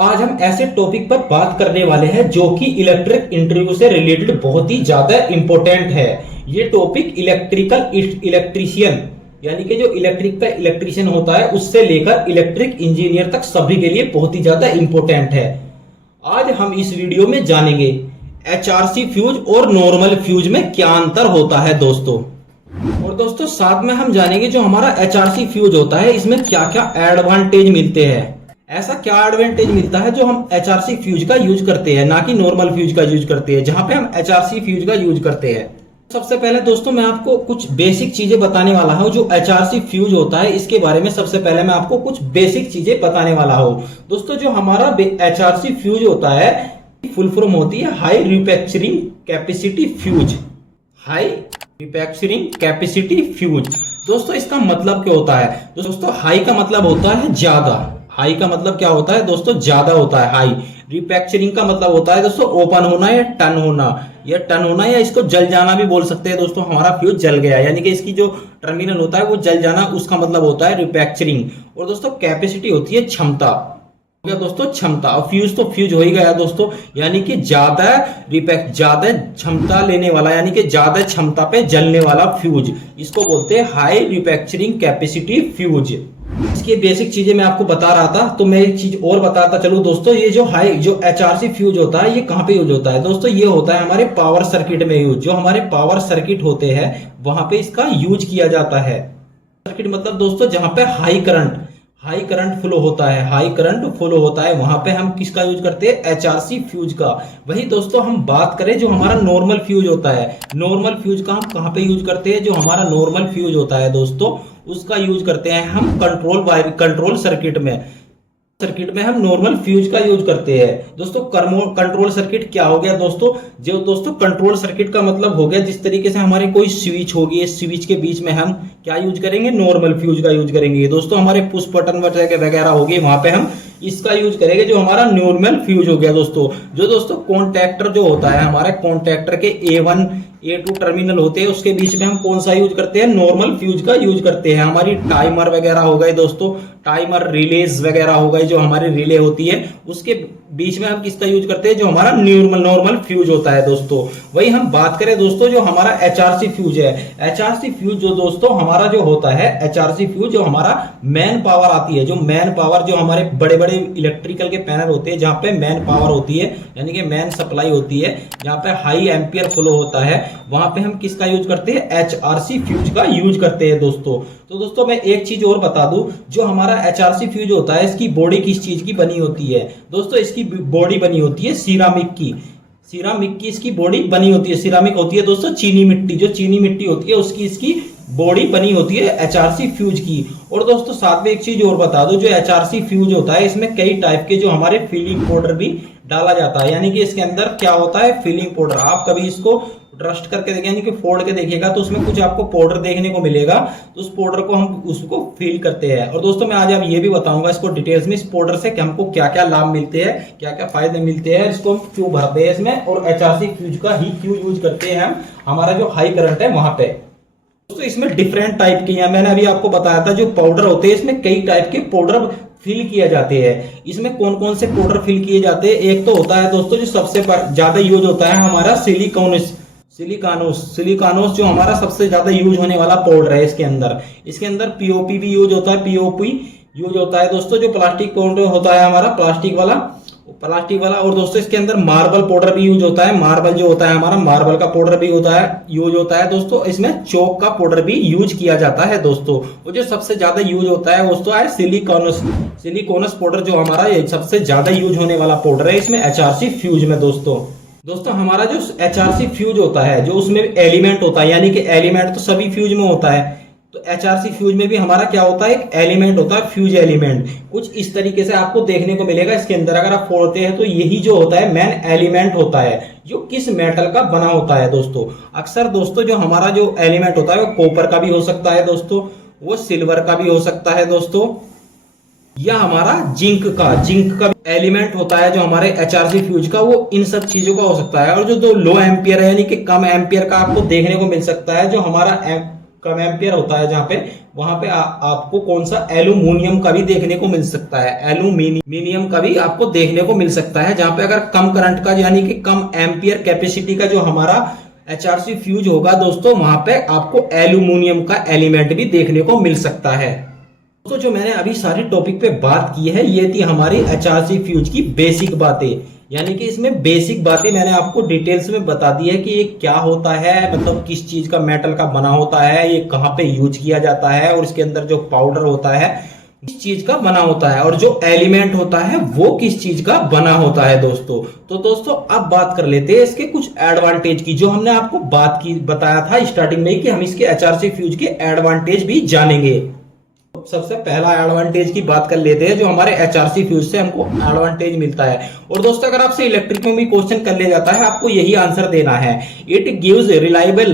आज हम ऐसे टॉपिक पर बात करने वाले हैं जो कि इलेक्ट्रिक इंटरव्यू से रिलेटेड बहुत ही ज्यादा इंपॉर्टेंट है। ये टॉपिक इलेक्ट्रिशियन यानी कि जो इलेक्ट्रिक का इलेक्ट्रिशियन होता है उससे लेकर इलेक्ट्रिक इंजीनियर तक सभी के लिए बहुत ही ज्यादा इंपॉर्टेंट है। आज हम इस वीडियो में जानेंगे एचआरसी फ्यूज और नॉर्मल फ्यूज में क्या अंतर होता है दोस्तों। और दोस्तों साथ में हम जानेंगे जो हमारा एचआरसी फ्यूज होता है इसमें क्या क्या एडवांटेज मिलते हैं। ऐसा क्या एडवांटेज मिलता है जो हम एचआरसी फ्यूज का यूज करते हैं, ना कि नॉर्मल फ्यूज का यूज करते हैं, जहां पे हम एचआरसी फ्यूज का यूज करते हैं। सबसे पहले दोस्तों मैं आपको कुछ बेसिक चीजें बताने वाला हूं जो एचआरसी फ्यूज होता है इसके बारे में। सबसे पहले मैं आपको कुछ बेसिक चीजें बताने वाला हूं दोस्तों। जो हमारा एचआरसी फ्यूज होता है फुल फॉर्म होती है high rupturing capacity fuse. High rupturing capacity fuse दोस्तों इसका मतलब क्या होता है? दोस्तों हाई का मतलब होता है ज्यादा। हाई का मतलब क्या होता है दोस्तों? ज्यादा होता है हाई। रिपैक्चरिंग का मतलब होता है दोस्तों ओपन होना या टर्न होना, या इसको जल जाना भी बोल सकते हैं दोस्तों। हमारा फ्यूज जल गया यानी कि इसकी जो टर्मिनल होता है वो जल जाना, उसका मतलब होता है रिपैक्चरिंग। और दोस्तों कैपेसिटी होती है क्षमता। क्या दोस्तों? क्षमता। फ्यूज तो फ्यूज हो ही गया दोस्तों, यानी कि ज्यादा क्षमता लेने वाला, यानी कि ज्यादा क्षमता पे जलने वाला फ्यूज, इसको बोलते हैं हाई रिपैक्चरिंग कैपेसिटी फ्यूज। इसकी बेसिक चीजें मैं आपको बता रहा था, तो मैं एक चीज और बताता चलूं दोस्तों। ये जो एचआरसी फ्यूज होता है ये कहां पे यूज होता है दोस्तों? ये होता है हमारे पावर सर्किट में यूज। जो हमारे पावर सर्किट होते हैं वहां पे इसका यूज किया जाता है। सर्किट मतलब दोस्तों जहां पे हाई करंट फ्लो होता है, हाई करंट फ्लो होता है, वहां पे हम किसका यूज करते हैं? एचआरसी फ्यूज का। वही दोस्तों हम बात करें जो हमारा नॉर्मल फ्यूज होता है, नॉर्मल फ्यूज का हम कहां पे यूज करते हैं? जो हमारा नॉर्मल फ्यूज होता है दोस्तों उसका यूज करते हैं हम कंट्रोल सर्किट में हम नॉर्मल फ्यूज का यूज करते हैं दोस्तों। कंट्रोल सर्किट क्या हो गया दोस्तों? जो दोस्तों कंट्रोल सर्किट का मतलब हो गया जिस तरीके से हमारे कोई स्विच होगी, इस स्विच के बीच में हम क्या यूज करेंगे? नॉर्मल फ्यूज का यूज करेंगे दोस्तों। हमारे पुश बटन वगैरह होगी वहां पे हम इसका यूज करेंगे जो हमारा नॉर्मल फ्यूज हो गया दोस्तों। जो दोस्तों कॉन्टैक्टर जो होता है हमारे कॉन्टैक्टर के A1 A2 टर्मिनल होते हैं उसके बीच में हम कौन सा यूज करते हैं? नॉर्मल फ्यूज का यूज करते हैं। हमारी टाइमर वगैरह हो गए दोस्तों, टाइमर रिलेज वगैरह हो गए, जो हमारी रिले होती है उसके बीच में हम किसका यूज करते हैं? जो हमारा नॉर्मल फ्यूज होता है दोस्तों। वही हम बात करें दोस्तों जो हमारा एचआरसी फ्यूज है, एचआरसी फ्यूज जो दोस्तों हमारा जो होता है एचआरसी फ्यूज, जो हमारा मैन पावर आती है, जो मैन पावर जो हमारे बड़े बड़े इलेक्ट्रिकल के पैनल होते हैं जहां पे मैन पावर होती है, यानी कि मैन सप्लाई होती है, जहां पे हाई एम्पियर फ्लो होता है, वहां पे हम किसका यूज करते हैं? एचआरसी फ्यूज का यूज करते हैं दोस्तों। तो दोस्तों मैं एक चीज और बता दूं, जो हमारा एचआरसी फ्यूज होता है इसकी बॉडी किस चीज की बनी होती है दोस्तों? इसकी बॉडी बनी होती है सिरामिक की इसकी बॉडी बनी होती है। सिरामिक होती है दोस्तों चीनी मिट्टी, जो चीनी मिट्टी होती है उसकी इसकी बॉडी बनी होती है एचआरसी फ्यूज की। और दोस्तों साथ में एक चीज और बता दो, जो एचआरसी फ्यूज होता है इसमें कई टाइप के जो हमारे फिलिंग पाउडर भी डाला जाता है, यानी कि इसके अंदर क्या होता है? Filling powder. आप कभी इसको ट्रस्ट करके देखें, यानी कि फोड़ के देखिएगा तो उसमें कुछ आपको पाउडर देखने को मिलेगा, तो उस पाउडर को हम उसको फिल करते हैं। और दोस्तों मैं आज अब ये भी बताऊंगा इसको डिटेल्स में, इस पाउडर से हमको क्या क्या लाभ मिलते हैं, क्या क्या फायदे मिलते हैं, इसको हम क्यों भरते हैं इसमें, और एचआरसी फ्यूज का ही क्यों यूज करते हैं हम हमारा जो हाई करंट है वहां पे। दोस्तों इसमें डिफरेंट टाइप के हैं, मैंने अभी आपको बताया था जो पाउडर होते हैं इसमें कई टाइप के पाउडर फिल किए जाते हैं। इसमें कौन कौन से पाउडर फिल किए जाते हैं? एक तो होता है दोस्तों जो सबसे ज्यादा यूज होता है हमारा सिलिकॉनोस, जो हमारा सबसे ज्यादा यूज होने वाला पाउडर है। इसके अंदर पीओपी भी यूज होता है, पीओपी यूज होता है दोस्तों। जो प्लास्टिक पाउडर होता है हमारा प्लास्टिक वाला। और दोस्तों इसके अंदर मार्बल पाउडर भी यूज होता है। मार्बल जो होता है हमारा, मार्बल का पाउडर भी यूज होता है दोस्तों। इसमें चौक का पाउडर भी यूज किया जाता है दोस्तों। वो जो सबसे ज्यादा यूज होता है दोस्तों है सिलिकॉनस पाउडर, जो हमारा सबसे ज्यादा यूज होने वाला पाउडर है इसमें एचआरसी फ्यूज में दोस्तों हमारा जो एचआरसी फ्यूज होता है जो उसमें एलिमेंट होता है, यानी कि एलिमेंट तो सभी फ्यूज में होता है, तो एचआरसी फ्यूज में भी हमारा क्या होता है? एक एलिमेंट होता है, फ्यूज एलिमेंट। कुछ इस तरीके से आपको देखने को मिलेगा इसके अंदर, अगर आप फोड़ते हैं तो यही जो होता है मेन एलिमेंट होता है, जो किस मेटल का बना होता है दोस्तों। अक्सर दोस्तों जो हमारा जो एलिमेंट होता है वो कॉपर का भी हो सकता है दोस्तों, वो सिल्वर का भी हो सकता है दोस्तों, या हमारा जिंक का एलिमेंट होता है जो हमारे एचआरसी फ्यूज का, वो इन सब चीजों का हो सकता है। और जो लो एम्पियर है यानी कि कम एम्पियर का आपको देखने को मिल सकता है जो हमारा कम एम्पियर होता है जहां पे, वहां पे आपको कौन सा एल्यूमिनियम का भी देखने को मिल सकता है, एल्यूमिनियम का भी आपको देखने को मिल सकता है, जहां पे अगर कम करंट का यानी कि कम एम्पियर कैपेसिटी का जो हमारा HRC फ्यूज होगा दोस्तों, वहां पे आपको एल्यूमिनियम का एलिमेंट भी देखने को मिल सकता है। दोस्तों जो मैंने अभी सारी टॉपिक पे बात की है, ये थी हमारी HRC फ्यूज की बेसिक बातें, यानी कि इसमें बेसिक बातें मैंने आपको डिटेल्स में बता दी है कि ये क्या होता है, मतलब किस चीज का मेटल का बना होता है, ये कहाँ पे यूज किया जाता है, और इसके अंदर जो पाउडर होता है किस चीज का बना होता है, और जो एलिमेंट होता है वो किस चीज का बना होता है दोस्तों। तो दोस्तों अब बात कर लेते हैं इसके कुछ एडवांटेज की, जो हमने आपको बताया था स्टार्टिंग में कि हम इसके HRC फ्यूज के एडवांटेज भी जानेंगे। सबसे पहला एडवांटेज की बात कर लेते हैं, जो हमारे HRC फ्यूज से हमको एडवांटेज मिलता है। और दोस्तों अगर आपसे इलेक्ट्रिक में भी क्वेश्चन कर लिया जाता है, आपको यही आंसर देना है, it gives reliable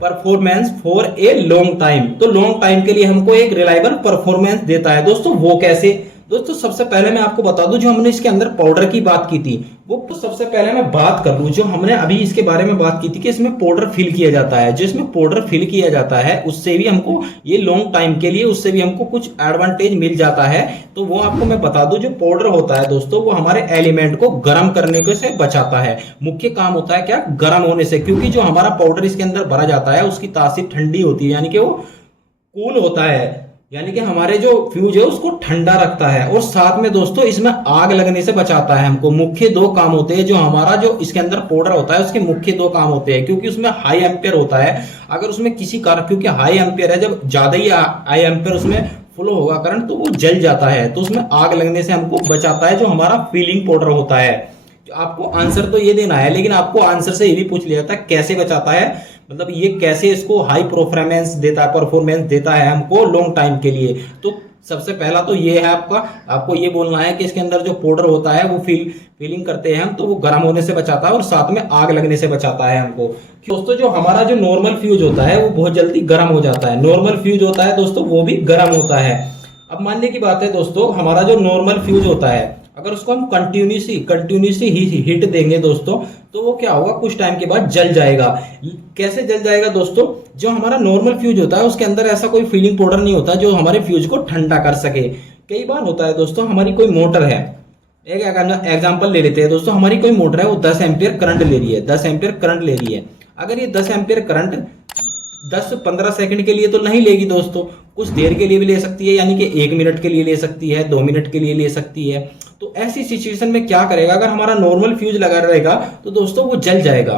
performance for a long time. तो लॉन्ग टाइम के लिए हमको एक रिलायबल परफॉर्मेंस देता है। दोस्तों वो कैसे? दोस्तों सबसे पहले मैं आपको बता दूं, जो हमने इसके अंदर पाउडर की बात की थी, वो सबसे पहले मैं बात कर लूं, जो हमने अभी इसके बारे में बात की थी कि इसमें पाउडर फिल किया जाता है, जो इसमें पाउडर फिल किया जाता है उससे भी हमको ये लॉन्ग टाइम के लिए उससे भी हमको कुछ एडवांटेज मिल जाता है। तो वो आपको मैं बता दूं, जो पाउडर होता है दोस्तों, वो हमारे एलिमेंट को गर्म करने को से बचाता है। मुख्य काम होता है क्या? गर्म होने से, क्योंकि जो हमारा पाउडर इसके अंदर भरा जाता है उसकी तासीर ठंडी होती है, यानी कि वो कूल होता है, यानी कि हमारे जो फ्यूज है उसको ठंडा रखता है। और साथ में दोस्तों इसमें आग लगने से बचाता है हमको। मुख्य दो काम होते हैं, जो हमारा जो इसके अंदर पाउडर होता है उसके मुख्य दो काम होते हैं, क्योंकि उसमें हाई एम्पियर होता है। अगर उसमें किसी कारण, क्योंकि हाई एम्पियर है, जब ज्यादा ही हाई एम्पियर उसमें फ्लो होगा करंट, तो वो जल जाता है, तो उसमें आग लगने से हमको बचाता है, जो हमारा फीलिंग पाउडर होता है। आपको आंसर तो ये देना है, लेकिन आपको आंसर से ये भी पूछ लिया जाता है कैसे बचाता है, मतलब ये कैसे इसको हाई परफॉर्मेंस देता है हमको लॉन्ग टाइम के लिए। तो सबसे पहला तो ये है आपको ये बोलना है कि इसके अंदर जो पाउडर होता है वो फीलिंग करते हैं हम, तो वो गर्म होने से बचाता है और साथ में आग लगने से बचाता है हमको। दोस्तों जो हमारा जो नॉर्मल फ्यूज होता है वो बहुत जल्दी गर्म हो जाता है, नॉर्मल फ्यूज होता है दोस्तों वो भी गर्म होता है। अब मानने की बात है दोस्तों, हमारा जो नॉर्मल फ्यूज होता है अगर उसको हम कंटिन्यूसली हीट देंगे दोस्तों, तो वो क्या होगा, कुछ टाइम के बाद जल जाएगा। कैसे जल जाएगा दोस्तों? जो हमारा नॉर्मल फ्यूज होता है उसके अंदर ऐसा कोई फीलिंग पाउडर नहीं होता जो हमारे फ्यूज को ठंडा कर सके। कई बार होता है दोस्तों, हमारी कोई मोटर है, एक एग्जांपल ले लेते हैं दोस्तों, हमारी कोई मोटर है वो 10 एम्पियर करंट ले रही है, 10 एम्पियर करंट ले रही है। अगर ये 10 एम्पियर करंट 10-15 सेकंड के लिए तो नहीं लेगी दोस्तों, कुछ देर के लिए भी ले सकती है, यानी कि 1 मिनट के लिए ले सकती है, 2 मिनट के लिए ले सकती है। तो ऐसी सिचुएशन में क्या करेगा, अगर हमारा नॉर्मल फ्यूज लगा रहेगा तो दोस्तों वो जल जाएगा।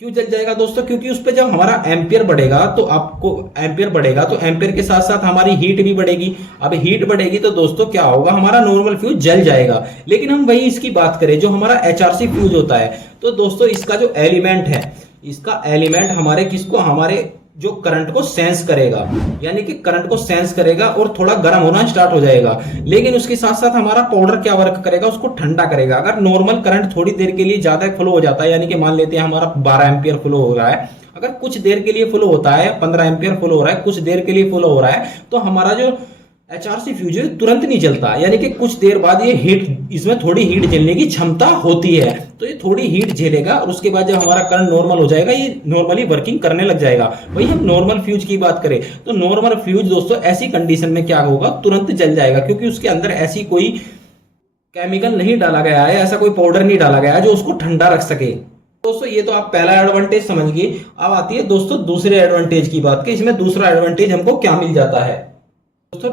क्यों जल जाएगा दोस्तों? क्योंकि उस पर जब हमारा एम्पियर बढ़ेगा तो आपको एम्पियर बढ़ेगा, तो एम्पियर के साथ साथ हमारी हीट भी बढ़ेगी। अब हीट बढ़ेगी तो दोस्तों क्या होगा, हमारा नॉर्मल फ्यूज जल जाएगा। लेकिन हम वही इसकी बात करें, जो हमारा HRC फ्यूज होता है, तो दोस्तों इसका जो एलिमेंट है, इसका एलिमेंट हमारे जो करंट को सेंस करेगा, यानी कि करंट को सेंस करेगा और थोड़ा गर्म होना स्टार्ट हो जाएगा। लेकिन उसके साथ साथ हमारा पाउडर क्या वर्क करेगा, उसको ठंडा करेगा। अगर नॉर्मल करंट थोड़ी देर के लिए ज्यादा फ्लो हो जाता है, यानी कि मान लेते हैं हमारा 12 एम्पियर फ्लो हो रहा है, अगर कुछ देर के लिए फ्लो होता है, 15 एम्पियर फ्लो हो रहा है, कुछ देर के लिए फ्लो हो रहा है, तो हमारा जो HRC फ्यूज तुरंत नहीं जलता, यानी कि कुछ देर बाद ये हीट, इसमें थोड़ी हीट झेलने की क्षमता होती है, तो ये थोड़ी हीट झेलेगा और उसके बाद जब हमारा करंट नॉर्मल हो जाएगा, ये नॉर्मली वर्किंग करने लग जाएगा। वही हम नॉर्मल फ्यूज की बात करें तो नॉर्मल फ्यूज दोस्तों ऐसी कंडीशन में क्या होगा, तुरंत जल जाएगा, क्योंकि उसके अंदर ऐसी कोई केमिकल नहीं डाला गया है, ऐसा कोई पाउडर नहीं डाला गया है जो उसको ठंडा रख सके। दोस्तों ये तो आप पहला एडवांटेज समझ गए। अब आती है दोस्तों दूसरे एडवांटेज की बात कि इसमें दूसरा एडवांटेज हमको क्या मिल जाता है। दोस्तों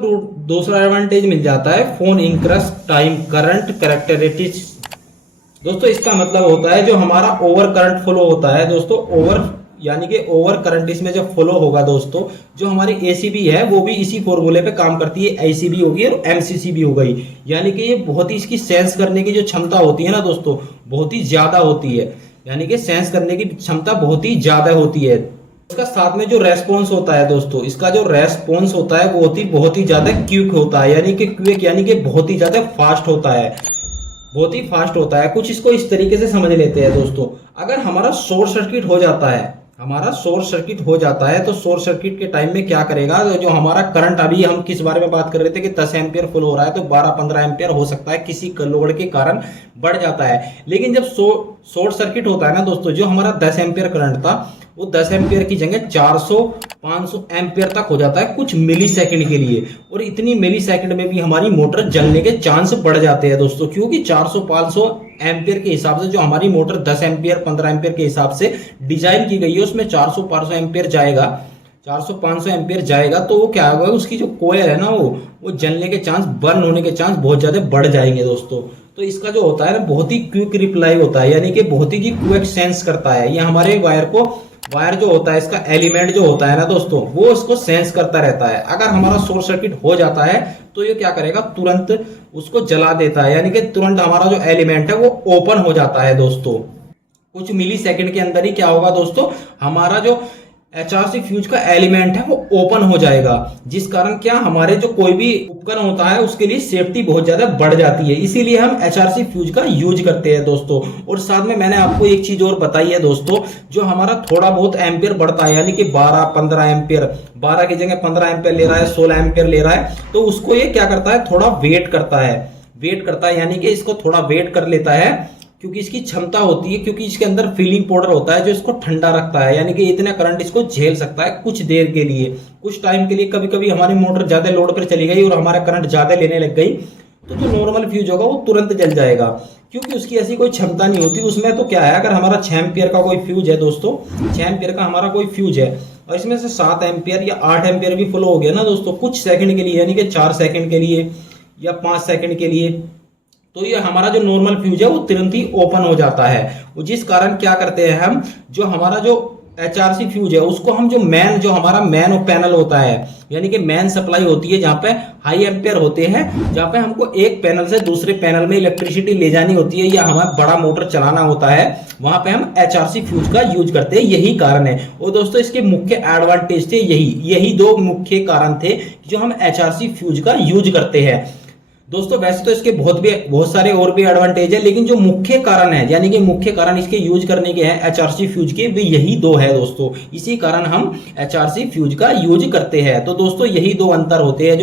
दूसरा एडवांटेज मिल जाता है phone increase time current characteristics. दोस्तों इसका मतलब होता है जो हमारा ओवर करंट फ्लो होता है दोस्तों, ओवर यानी कि ओवर करंट इसमें जब फ्लो होगा दोस्तों, जो हमारी ACB है वो भी इसी फॉर्मूले पे काम करती है, ACB होगी और MCC भी हो गई, यानी कि ये बहुत ही इसकी सेंस करने की जो क्षमता होती है ना दोस्तों, बहुत ही ज्यादा होती है, यानी कि सेंस करने की क्षमता बहुत ही ज्यादा होती है। इसका साथ में जो रेस्पॉन्स होता है दोस्तों, इसका जो रेस्पॉन्स होता है वो बहुत ही ज्यादा क्विक होता है, यानी कि क्विक यानी कि बहुत ही ज्यादा फास्ट होता है, बहुत ही फास्ट होता है। कुछ इसको इस तरीके से समझ लेते हैं दोस्तों, अगर हमारा शॉर्ट सर्किट हो जाता है, तो शॉर्ट सर्किट के टाइम में क्या करेगा, जो हमारा करंट, अभी हम किस बारे में बात कर रहे थे कि 10 एम्पियर फ्लो हो रहा है, तो 12-15 एम्पियर हो सकता है किसी लोड के कारण बढ़ जाता है। लेकिन जब शॉर्ट सर्किट होता है ना दोस्तों, जो हमारा 10 एम्पियर करंट था वो 10 एम्पियर की जगह 500 एम्पियर तक हो जाता है कुछ मिली सेकंड के लिए। और इतनी मिली सेकंड में भी हमारी मोटर जलने के चांस बढ़ जाते हैं दोस्तों, क्योंकि 400-500 एम्पियर के हिसाब से जो हमारी मोटर 10 एम्पियर 15 एम्पियर के हिसाब से डिजाइन की गई है, उसमें 400-500 एम्पियर जाएगा, 400-500 एम्पियर जाएगा, तो वो क्या होगा, उसकी जो कोयल है ना वो जलने के चांस, बर्न होने के चांस बहुत ज्यादा बढ़ जाएंगे दोस्तों। तो इसका जो होता है ना बहुत ही क्विक रिप्लाई होता है, यानी कि बहुत ही क्विक सेंस करता है ये हमारे वायर जो होता है, इसका एलिमेंट जो होता है ना दोस्तों, वो इसको सेंस करता रहता है। अगर हमारा शॉर्ट सर्किट हो जाता है तो ये क्या करेगा, तुरंत उसको जला देता है, यानी कि तुरंत हमारा जो एलिमेंट है वो ओपन हो जाता है दोस्तों। कुछ मिली सेकंड के अंदर ही क्या होगा दोस्तों, हमारा जो एचआरसी फ्यूज का एलिमेंट है वो ओपन हो जाएगा, जिस कारण क्या हमारे जो कोई भी उपकरण होता है उसके लिए सेफ्टी बहुत ज्यादा बढ़ जाती है। इसीलिए हम एचआरसी फ्यूज का यूज करते हैं दोस्तों। और साथ में मैंने आपको एक चीज और बताई है दोस्तों, जो हमारा थोड़ा बहुत एम्पियर बढ़ता है, यानी कि 12-15 एम्पियर, 12 की जगह 15 एम्पियर ले रहा है, 16 एम्पियर ले रहा है, तो उसको ये क्या करता है, थोड़ा वेट करता है, यानी कि इसको थोड़ा वेट कर लेता है, क्योंकि इसकी क्षमता होती है, क्योंकि इसके अंदर फीलिंग पाउडर होता है जो इसको ठंडा रखता है, यानी कि इतना करंट इसको झेल सकता है कुछ देर के लिए, कुछ टाइम के लिए। कभी कभी हमारी मोटर ज्यादा लोड पर चली गई और हमारा करंट ज्यादा लेने लग गई, तो जो नॉर्मल फ्यूज होगा वो तुरंत जल जाएगा, क्योंकि उसकी ऐसी कोई क्षमता नहीं होती उसमें। तो क्या है, अगर हमारा 6 एम्पियर का कोई फ्यूज है दोस्तों, 6 एम्पियर का हमारा कोई फ्यूज है और इसमें से 7 एम्पियर या 8 एम्पियर भी फ्लो हो गया ना दोस्तों कुछ सेकंड के लिए, यानी कि 4 सेकंड के लिए या 5 सेकंड के लिए, तो ये हमारा जो नॉर्मल फ्यूज है वो तुरंत ही ओपन हो जाता है। जिस कारण क्या करते हैं हम, जो हमारा जो एचआरसी फ्यूज है उसको हम जो हमारा मैन पैनल होता है, यानी कि मैन सप्लाई होती है जहाँ पे हाई एम्पियर होते हैं, जहाँ पे हमको एक पैनल से दूसरे पैनल में इलेक्ट्रिसिटी ले जानी होती है या हमारा बड़ा मोटर चलाना होता है, वहां पे हम एचआरसी फ्यूज का यूज करते हैं। यही कारण है। और दोस्तों इसके मुख्य एडवांटेज थे यही 2 मुख्य कारण थे जो हम एचआरसी फ्यूज का यूज करते हैं दोस्तों। वैसे तो इसके बहुत सारे और भी एडवांटेज है, लेकिन जो मुख्य कारण है, यानी कि मुख्य कारण इसके यूज करने के हैं एचआरसी फ्यूज के, वे यही 2 है दोस्तों। इसी कारण हम एचआरसी फ्यूज का यूज करते हैं। तो दोस्तों यही 2 अंतर होते हैं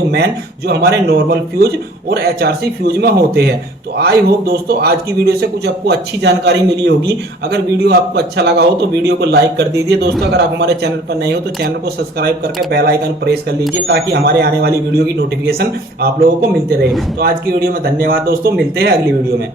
जो हमारे नॉर्मल फ्यूज और एचआरसी फ्यूज में होते हैं। तो आई होप दोस्तों आज की वीडियो से कुछ आपको अच्छी जानकारी मिली होगी। अगर वीडियो आपको अच्छा लगा हो तो वीडियो को लाइक कर दीजिए दोस्तों। अगर आप हमारे चैनल पर नए हो तो चैनल को सब्सक्राइब करके बेल आइकन प्रेस कर लीजिए, ताकि हमारे आने वाली वीडियो की नोटिफिकेशन आप लोगों को मिलते रहे। तो आज की वीडियो में धन्यवाद दोस्तों, मिलते हैं अगली वीडियो में।